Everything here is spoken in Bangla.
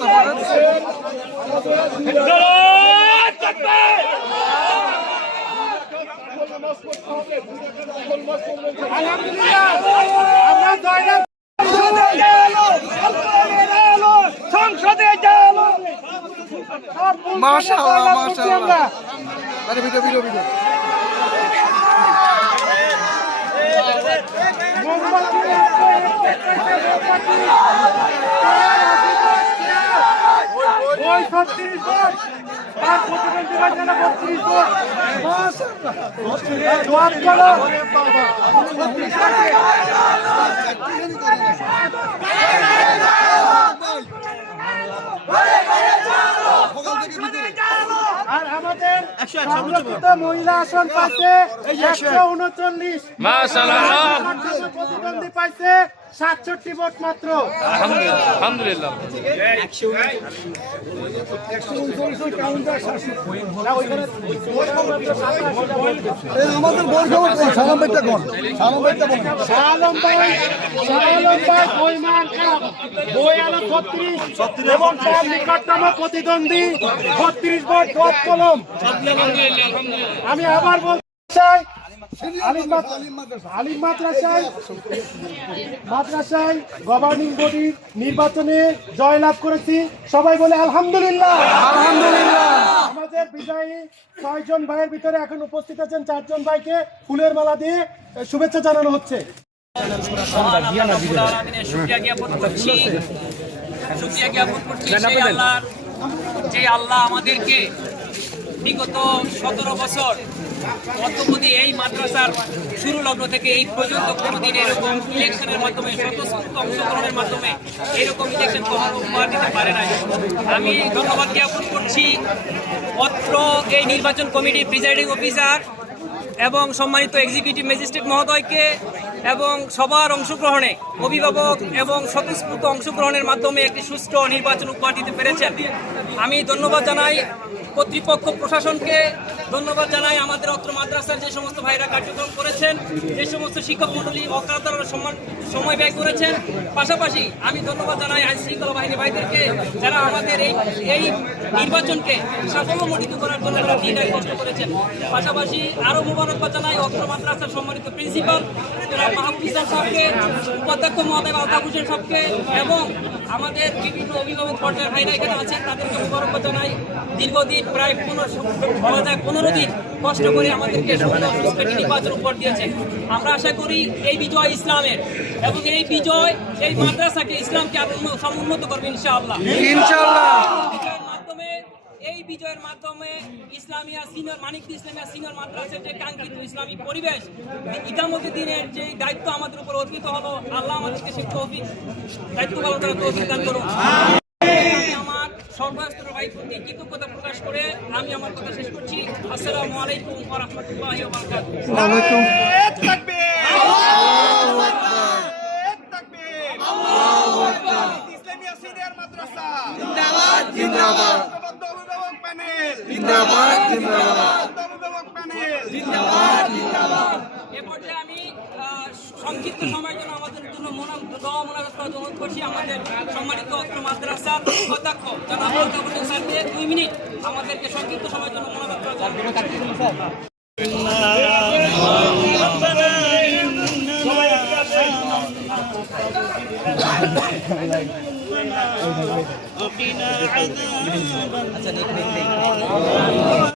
ব্যবস্থা করেন। মাশাআল্লাহ মাশাআল্লাহ। আরে ভিডিও ভিডিও ভিডিও ওই 36 ভোট আর প্রতিদ্বন্দ্বী বাজে না 32 ভোট। মাশাআল্লাহ দোয়া করো বাবা। আর আমাদের সংরক্ষিত মহিলা আসন পাইছে 139। মাশাআল্লাহ। প্রতিদ্বন্দ্বী পাইছে 67 ভোট মাত্র। আলহামদুলিল্লাহ। আমাদের বড় খবর সালাম ভাইটা কোন? সালাম ভাইটা কোন? সালাম ভাই বই মান খারাপ। বই আলো 36 এবং তার নিকটতম প্রতিদ্বন্দ্বী 32 ভোট দোয়াত কলম। আমি আবার বলতে চাই আলিম মাদ্রাসায় গভর্নিং বডির নির্বাচনে জয়লাভ করেছি। সবাই বলে আলহামদুলিল্লাহ। আলহামদুলিল্লাহ। আমাদের বিজয়ী 6 জন ভাইয়ের ভিতরে এখন উপস্থিত আছেন 4 জন ভাইকে ফুলের মালা দিয়ে শুভেচ্ছা জানানো হচ্ছে। যে আল্লাহ আমাদেরকে বিগত 17 বছর অদ্যবধি এই মাদ্রাসার শুরু লগ্ন থেকে এই পর্যন্ত কোনোদিন এরকম ইলেকশনের মাধ্যমে স্বতঃস্ফূর্ত অংশগ্রহণের মাধ্যমে এরকম ইলেকশন কখনো উপহার দিতে পারে নাই। আমি ধন্যবাদ জ্ঞাপন করছি অত্র এই নির্বাচন কমিটির প্রিজাইডিং অফিসার এবং সম্মানিত এক্সিকিউটিভ ম্যাজিস্ট্রেট মহোদয়কে এবং সবার অংশগ্রহণে অভিভাবক এবং স্বতঃস্ফূর্ত অংশগ্রহণের মাধ্যমে একটি সুষ্ঠু নির্বাচন উপহার দিতে পেরেছেন। আমি ধন্যবাদ জানাই কর্তৃপক্ষ প্রশাসনকে, ধন্যবাদ জানাই আমাদের অত্র মাদ্রাসার যে সমস্ত ভাইরা কার্যক্রম করেছেন, যে সমস্ত শিক্ষক মণ্ডলী অকাতরে সময় ব্যয় করেছেন। পাশাপাশি আমি ধন্যবাদ জানাই আইন শৃঙ্খলা বাহিনী ভাইদেরকে, যারা আমাদের এই নির্বাচনকে সাফল্যমণ্ডিত করার জন্য দিনরাত কষ্ট করেছেন। পাশাপাশি আরও মোবারকবাদ জানাই অত্র মাদ্রাসার সম্মানিত প্রিন্সিপাল মাহফুজ সাহেবকে, উপাধ্যক্ষ মহোদয় আলতাফ হোসেন সাহেবকে এবং আমাদের বিভিন্ন অভিভাবক পর্যায়ের ভাইরা এখানে আছেন, তাদেরকে মোবারকবাদ জানাই। দীর্ঘদিন প্রায় 15 দিন কষ্ট করে আমাদেরকে নির্বাচন উপহার দিয়েছে। আমরা আশা করি এই বিজয় ইসলামের এবং এই বিজয় এই মাদ্রাসাকে ইসলামকে আরো সমুন্নত করবে ইনশাআল্লাহ। এই বিজয়ের মাধ্যমে ইসলামিয়া সিনিয়র মানিকপুর ইসলামিয়া সিনিয়র মাদ্রাসার যে কাঙ্ক্ষিত ইসলামী পরিবেশ ইকামতের দিনের যে দায়িত্ব আমাদের উপর অর্পিত হলো, আল্লাহ আমাদেরকে সেই তৌফিক দায়িত্ব পালন করার তৌফিক দান করুন। আমার সর্বস্তরের ভাই প্রতি কৃতজ্ঞতা প্রকাশ করে আমি আমার কথা শেষ করছি। আসসালামু আলাইকুম ওয়া রাহমাতুল্লাহি ওয়া বারাকাতুহু। ওয়া আলাইকুম ইসলামিয়া সিনিয়র মাদ্রাসা জিন্দাবাদ জিন্দাবাদ জিন্দাবাদ জিন্দাবাদ। এ পর্যায়ে আমি সংক্ষিপ্ত সময়ের জন্য আমাদের জন্য দোয়া মোনাজাত করার অনুরোধ করছি। আমাদের সম্মানিত মাদ্রাসার অধ্যক্ষ জনাব আলতাফ হোসেন স্যারকে 2 মিনিট আমাদেরকে সংক্ষিপ্ত সময়ের জন্য মোনাজাত করার জন্য অনুরোধ করছি।